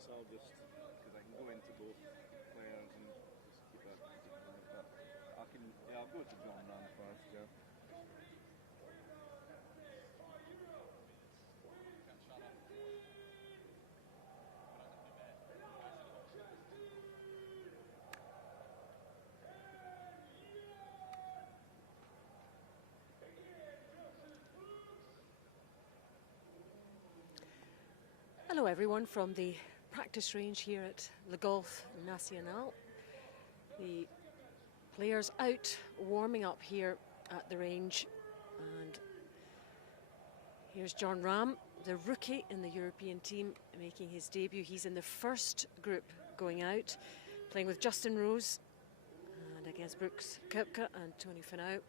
guess I'll just, because I can go into both players and just keep it. But I'll go to John Ram first, yeah. Hello everyone from the practice range here at Le Golf National. The players out warming up here at the range, and here's John Ram, the rookie in the European team, making his debut. He's in the first group going out, playing with Justin Rose and against Brooks Koepka and Tony Finau.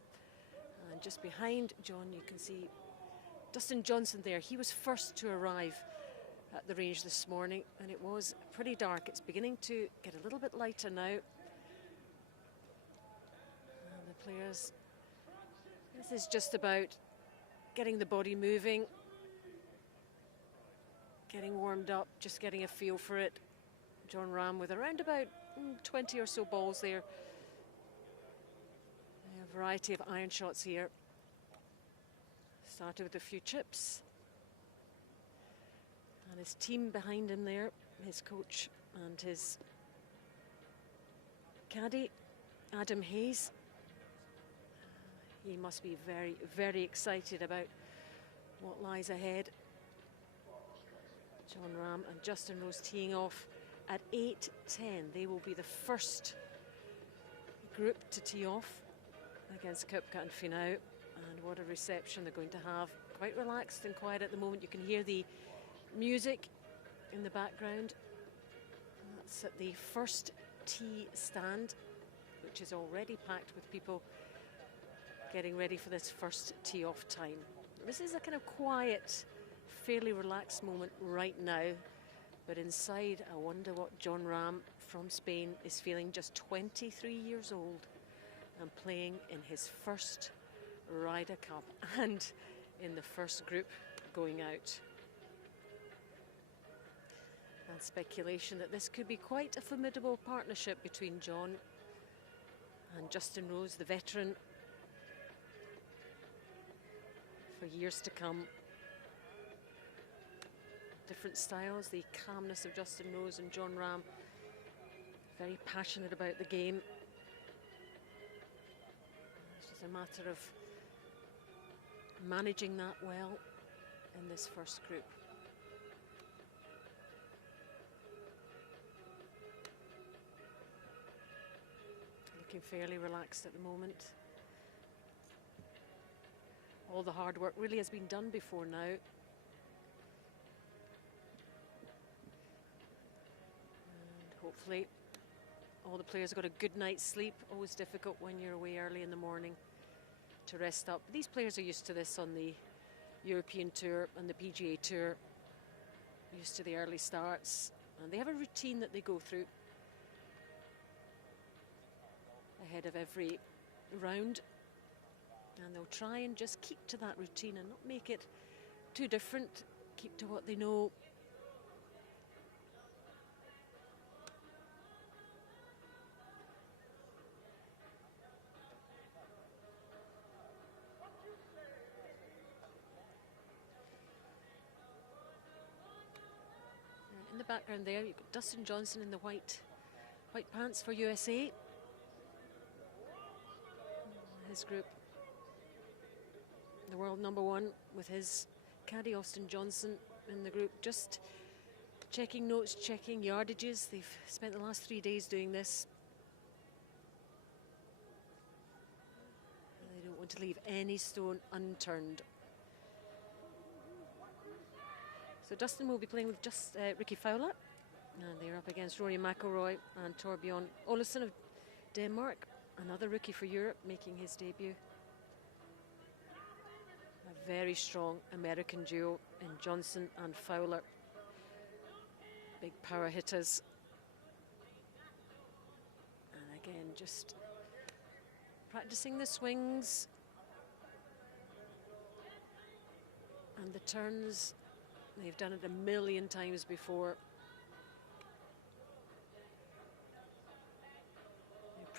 And just behind John you can see Dustin Johnson there. He was first to arrive at the range this morning, and it was pretty dark. It's beginning to get a little bit lighter now. And the players, this is just about getting the body moving, getting warmed up, just getting a feel for it. John Ram with around about 20 or so balls there. A variety of iron shots here. Started with a few chips. And his team behind him there, his coach and his caddy, Adam Hayes. He must be very, very excited about what lies ahead. John Ram and Justin Rose teeing off at 8:10. They will be the first group to tee off against Koepka and Finau. And what a reception they're going to have. Quite relaxed and quiet at the moment. You can hear the music in the background. That's at the first tee stand, which is already packed with people getting ready for this first tee off time. This is a kind of quiet, fairly relaxed moment right now, but inside I wonder what John Ram from Spain is feeling. Just 23 years old and playing in his first Ryder Cup and in the first group going out. And speculation that this could be quite a formidable partnership between John and Justin Rose, the veteran, for years to come. Different styles, the calmness of Justin Rose and John Ram, very passionate about the game. It's just a matter of managing that well in this first group. Looking fairly relaxed at the moment. All the hard work really has been done before now. And hopefully all the players have got a good night's sleep. Always difficult when you're away early in the morning to rest up. These players are used to this on the European Tour and the PGA Tour. Used to the early starts, and they have a routine that they go through ahead of every round, and they'll try and just keep to that routine and not make it too different. Keep to what they know. And in the background there you've got Dustin Johnson in the white pants for USA. His group, the world number one, with his caddy Austin Johnson in the group, just checking notes, checking yardages. They've spent the last 3 days doing this. They don't want to leave any stone unturned. So Dustin will be playing with just Ricky Fowler, and they're up against Rory McIlroy and Torbjorn Olesen of Denmark. Another rookie for Europe making his debut. A very strong American duo in Johnson and Fowler. Big power hitters. And again, just practicing the swings and the turns. They've done it a million times before.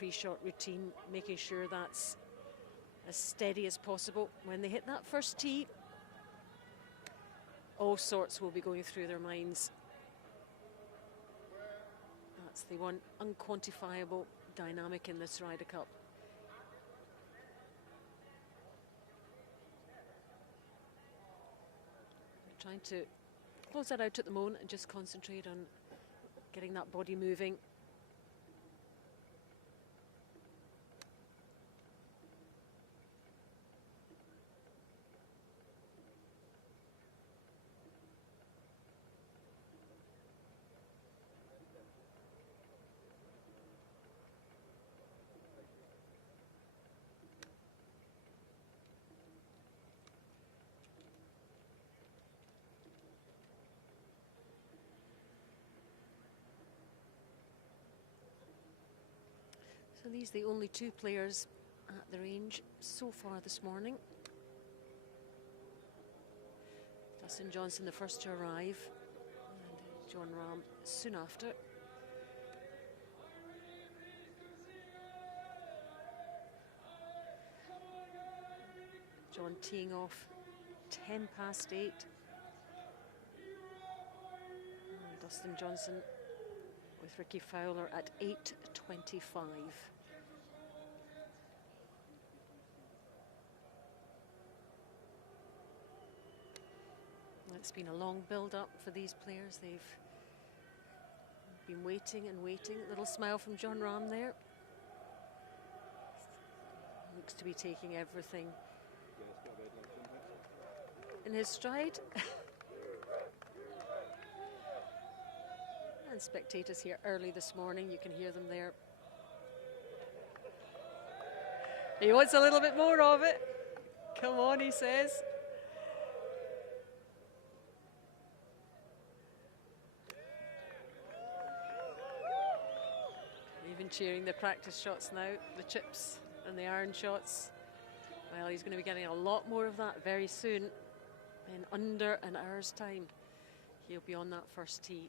pre-shot routine, making sure that's as steady as possible. When they hit that first tee, all sorts will be going through their minds. That's the one unquantifiable dynamic in this Ryder Cup. I'm trying to close that out at the moment and just concentrate on getting that body moving. So these are the only two players at the range so far this morning. Dustin Johnson, the first to arrive, and Jon Rahm soon after. John teeing off 10 past 8. And Dustin Johnson with Ricky Fowler at 8:25. It's been a long build-up for these players. They've been waiting and waiting. Little smile from Jon Rahm there. Looks to be taking everything in his stride. And spectators here early this morning, you can hear them there. He wants a little bit more of it. Come on, he says. Even cheering the practice shots now, the chips and the iron shots. Well, he's going to be getting a lot more of that very soon. In under an hour's time, he'll be on that first tee.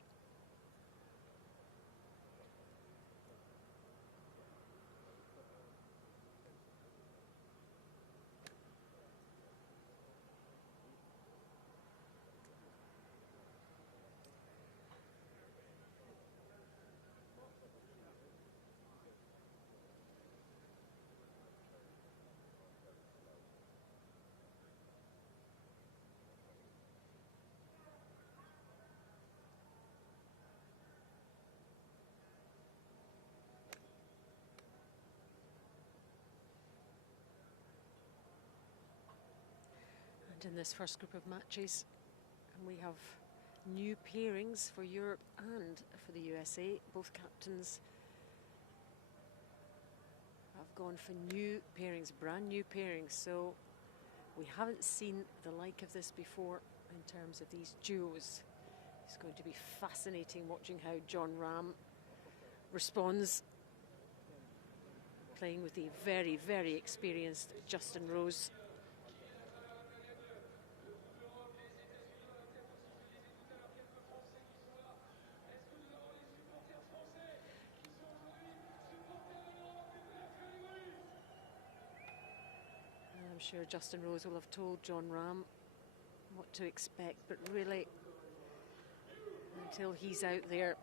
In this first group of matches, and we have new pairings for Europe and for the USA. Both captains have gone for new pairings, brand new pairings, so we haven't seen the like of this before in terms of these duos. It's going to be fascinating watching how Jon Rahm responds, playing with the very, very experienced Justin Rose. I'm sure Justin Rose will have told Jon Rahm what to expect, but really, until he's out there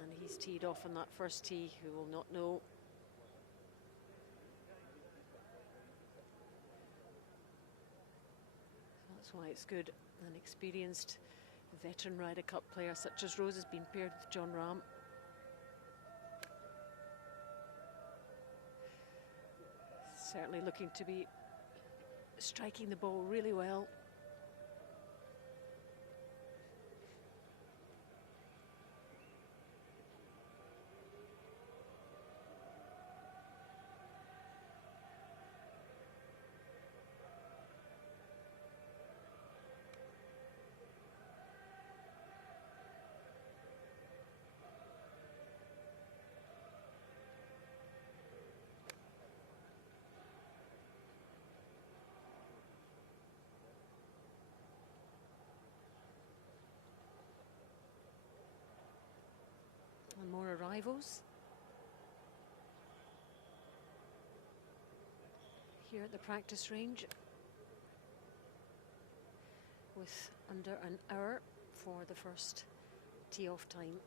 and he's teed off on that first tee, who will not know. So that's why it's good. An experienced veteran Ryder Cup player such as Rose has been paired with Jon Rahm. Certainly looking to be striking the ball really well. And more arrivals. here at the practice range, with under an hour for the first tee-off time.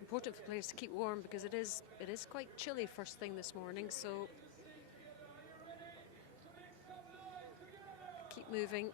Important for players to keep warm because it is quite chilly first thing this morning, so keep moving.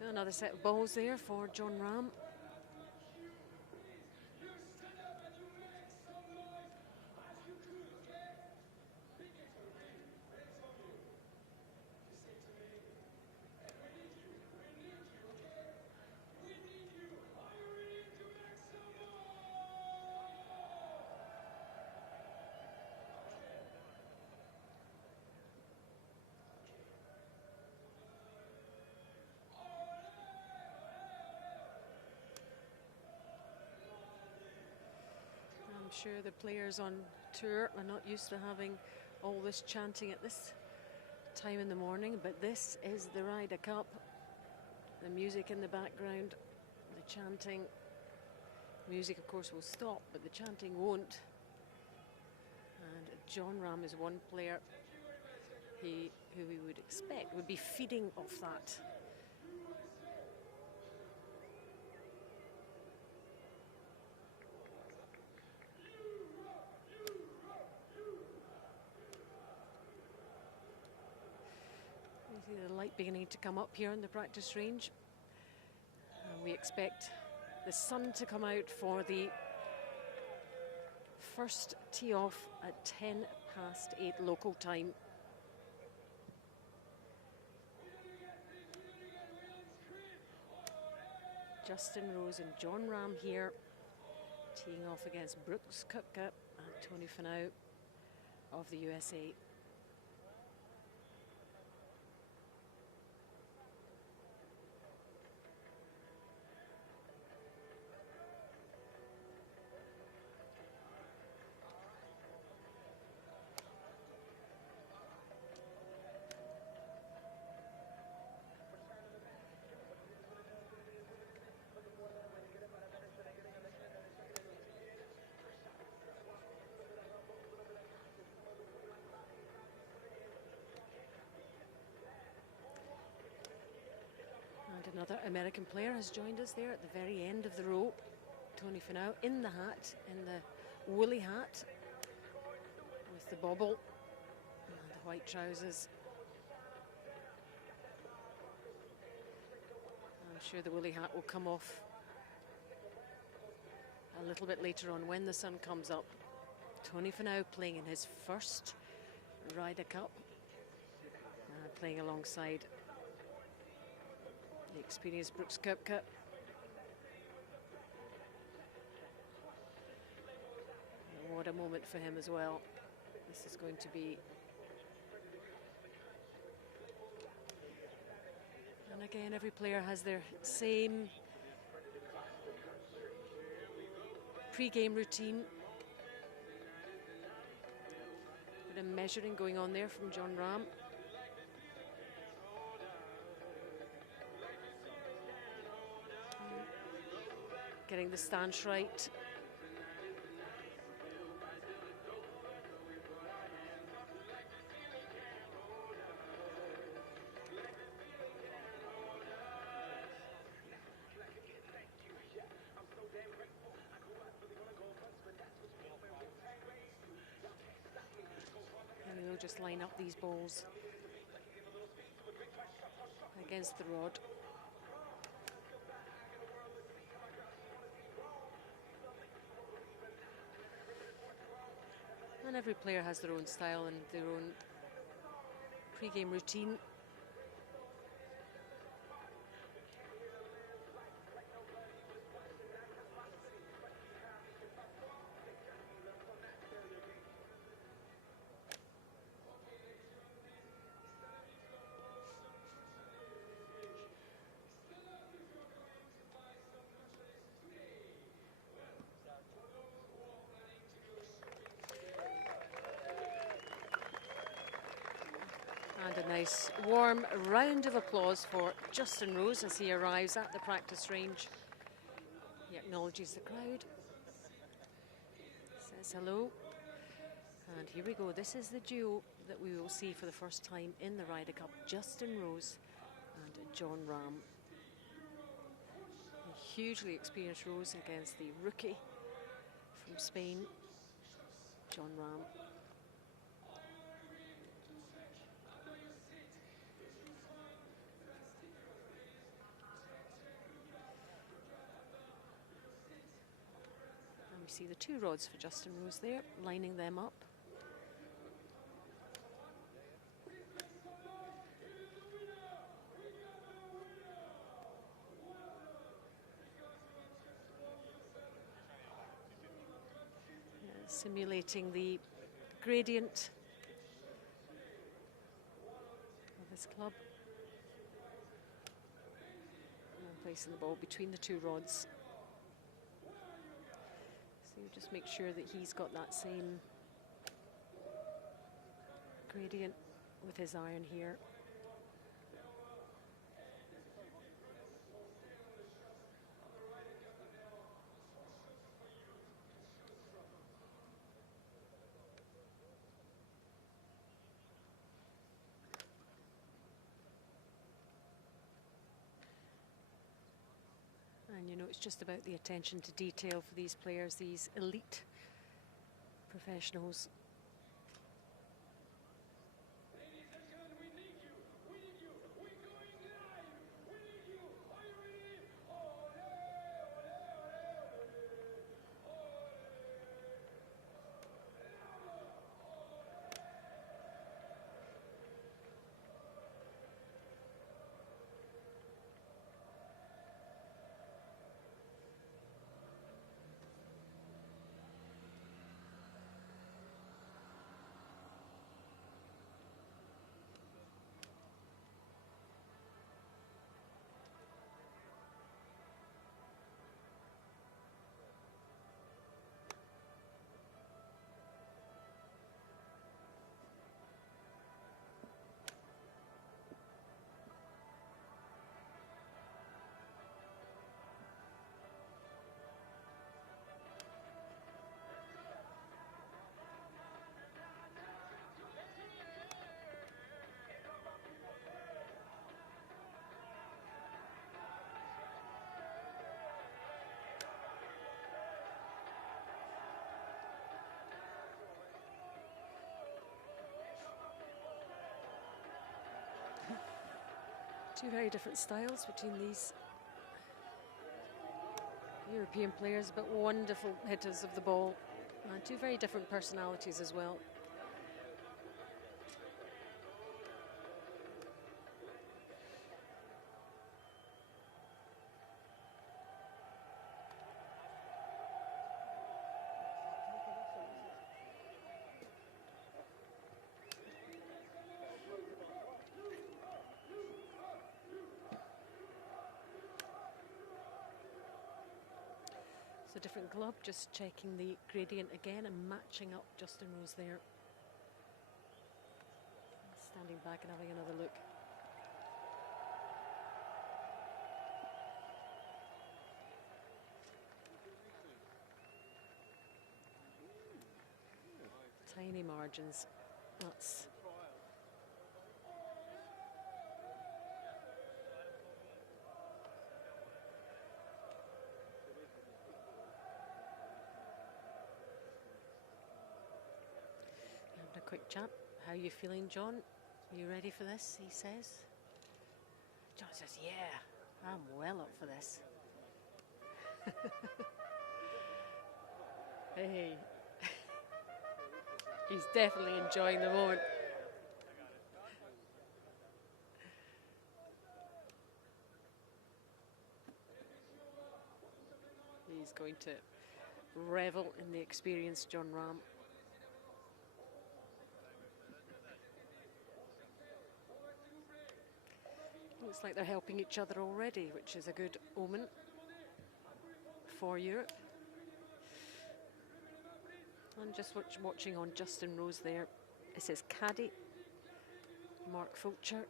So another set of balls there for John Ram. I'm sure the players on tour are not used to having all this chanting at this time in the morning, but this is the Ryder Cup. The music in the background, the chanting. Music, of course, will stop, but the chanting won't. And John Ram is one player who we would expect would be feeding off that. See the light beginning to come up here on the practice range. And we expect the sun to come out for the first tee off at 8:10 local time. Justin Rose and John Ram here, teeing off against Brooks Koepka and Tony Finau of the USA. And another American player has joined us there at the very end of the row. Tony Finau in the hat, in the woolly hat, with the bobble and the white trousers. I'm sure the woolly hat will come off a little bit later on when the sun comes up. Tony Finau playing in his first Ryder Cup, playing alongside the experienced Brooks Koepka. And what a moment for him as well. This is going to be... And again, every player has their same pre-game routine. Bit of measuring going on there from John Ram. Getting the stance right. And we'll just line up these balls against the rod. And every player has their own style and their own pre-game routine. And a nice warm round of applause for Justin Rose as he arrives at the practice range. He acknowledges the crowd, says hello. And here we go. This is the duo that we will see for the first time in the Ryder Cup. Justin Rose and John Ram. A hugely experienced Rose against the rookie from Spain, John Ram. See the two rods for Justin Rose there, lining them up. Simulating the gradient of his club. And placing the ball between the two rods. Just make sure that he's got that same gradient with his iron here. And you know, it's just about the attention to detail for these players, these elite professionals. Two very different styles between these European players, but wonderful hitters of the ball, and two very different personalities as well. So different club, just checking the gradient again and matching up Justin Rose there. Standing back and having another look. Tiny margins. That's a quick chat. How are you feeling, John? You ready for this? He says. John says, yeah, I'm well up for this. Hey. He's definitely enjoying the moment. He's going to revel in the experience, John Rahm. Looks like they're helping each other already, which is a good omen for Europe. I'm just watching on Justin Rose there. It says caddy, Mark Fulcher.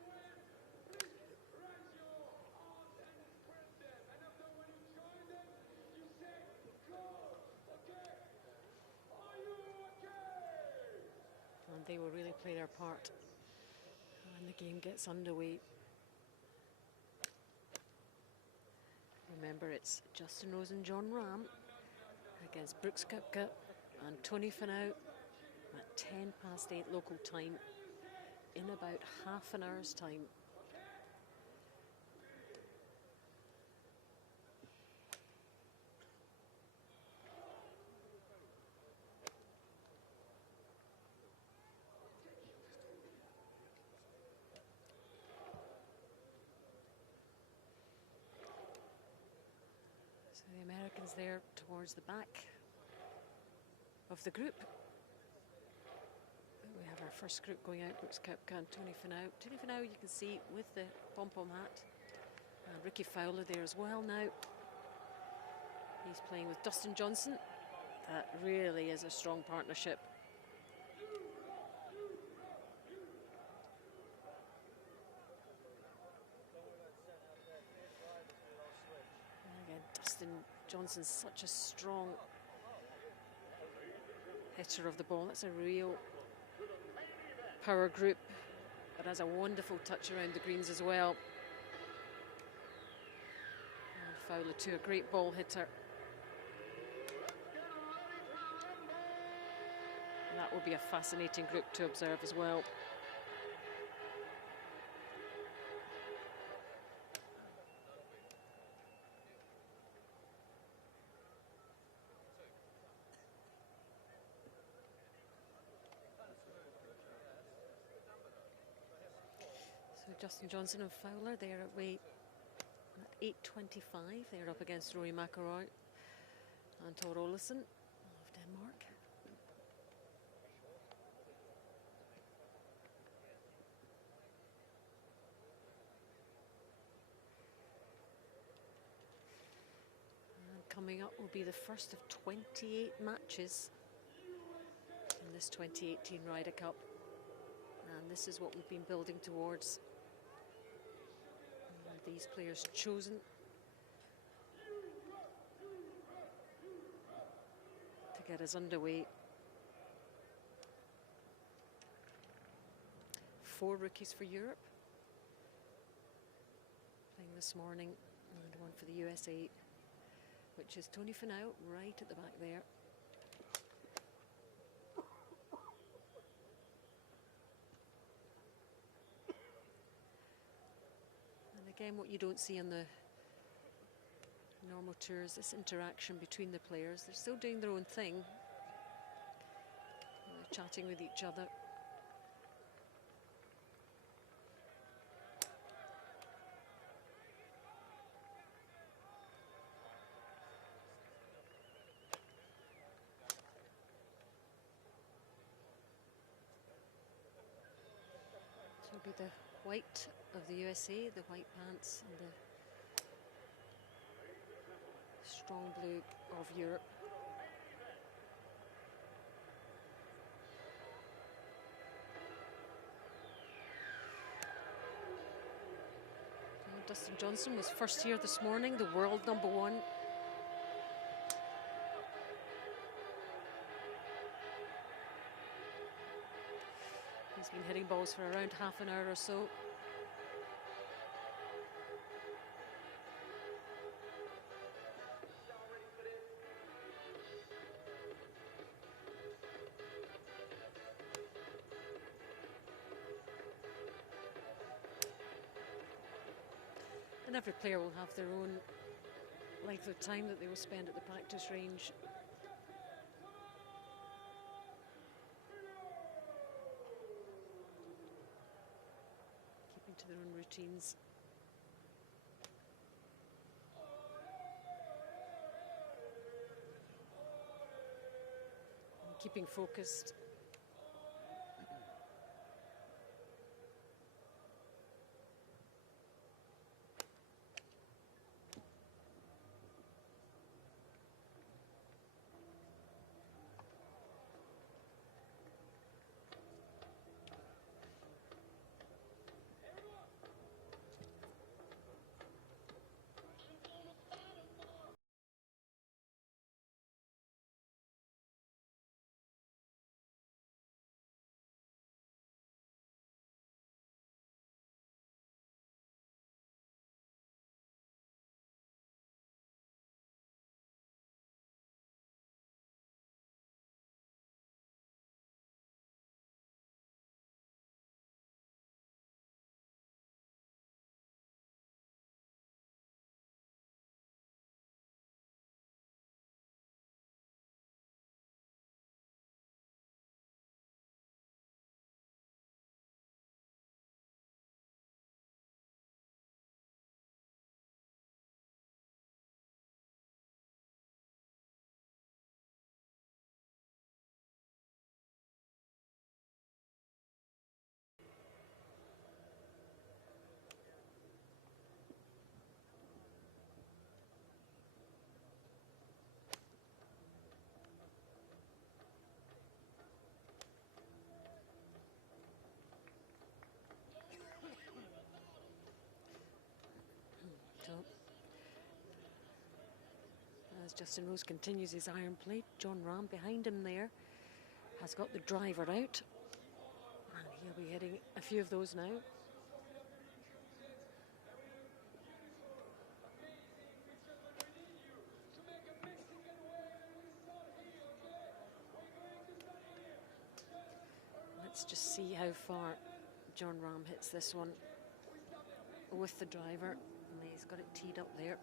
And they will really play their part when the game gets underway. Remember, it's Justin Rose and John Rahm against Brooks Koepka and Tony Finau at 8:10 local time in about half an hour's time. So the Americans there towards the back of the group. We have our first group going out, Brooks Koepka and Tony Finau. Tony Finau, you can see with the pom-pom hat. And Ricky Fowler there as well now. He's playing with Dustin Johnson. That really is a strong partnership. And again, Dustin Johnson's such a strong hitter of the ball. That's a real power group, but has a wonderful touch around the greens as well. And Fowler too, a great ball hitter. And that will be a fascinating group to observe as well. Justin Johnson and Fowler, they're away at 8:25. They're up against Rory McIlroy and Thor Olesen of Denmark. And coming up will be the first of 28 matches in this 2018 Ryder Cup. And this is what we've been building towards. These players chosen to get us underway. 4 rookies for Europe playing this morning, and 1 for the USA, which is Tony Finau right at the back there. Again, what you don't see on the normal tours, this interaction between the players. They're still doing their own thing. They're chatting with each other. So it'll be the white of the USA, the white pants, and the strong blue of Europe. Dustin Johnson was first here this morning, the world #1. He's been hitting balls for around half an hour or so. And every player will have their own length of time that they will spend at the practice range. Keeping to their own routines. And keeping focused. As Justin Rose continues his iron play, John Rahm behind him there has got the driver out, and he'll be hitting a few of those now. Let's just see how far John Rahm hits this one with the driver, and he's got it teed up there.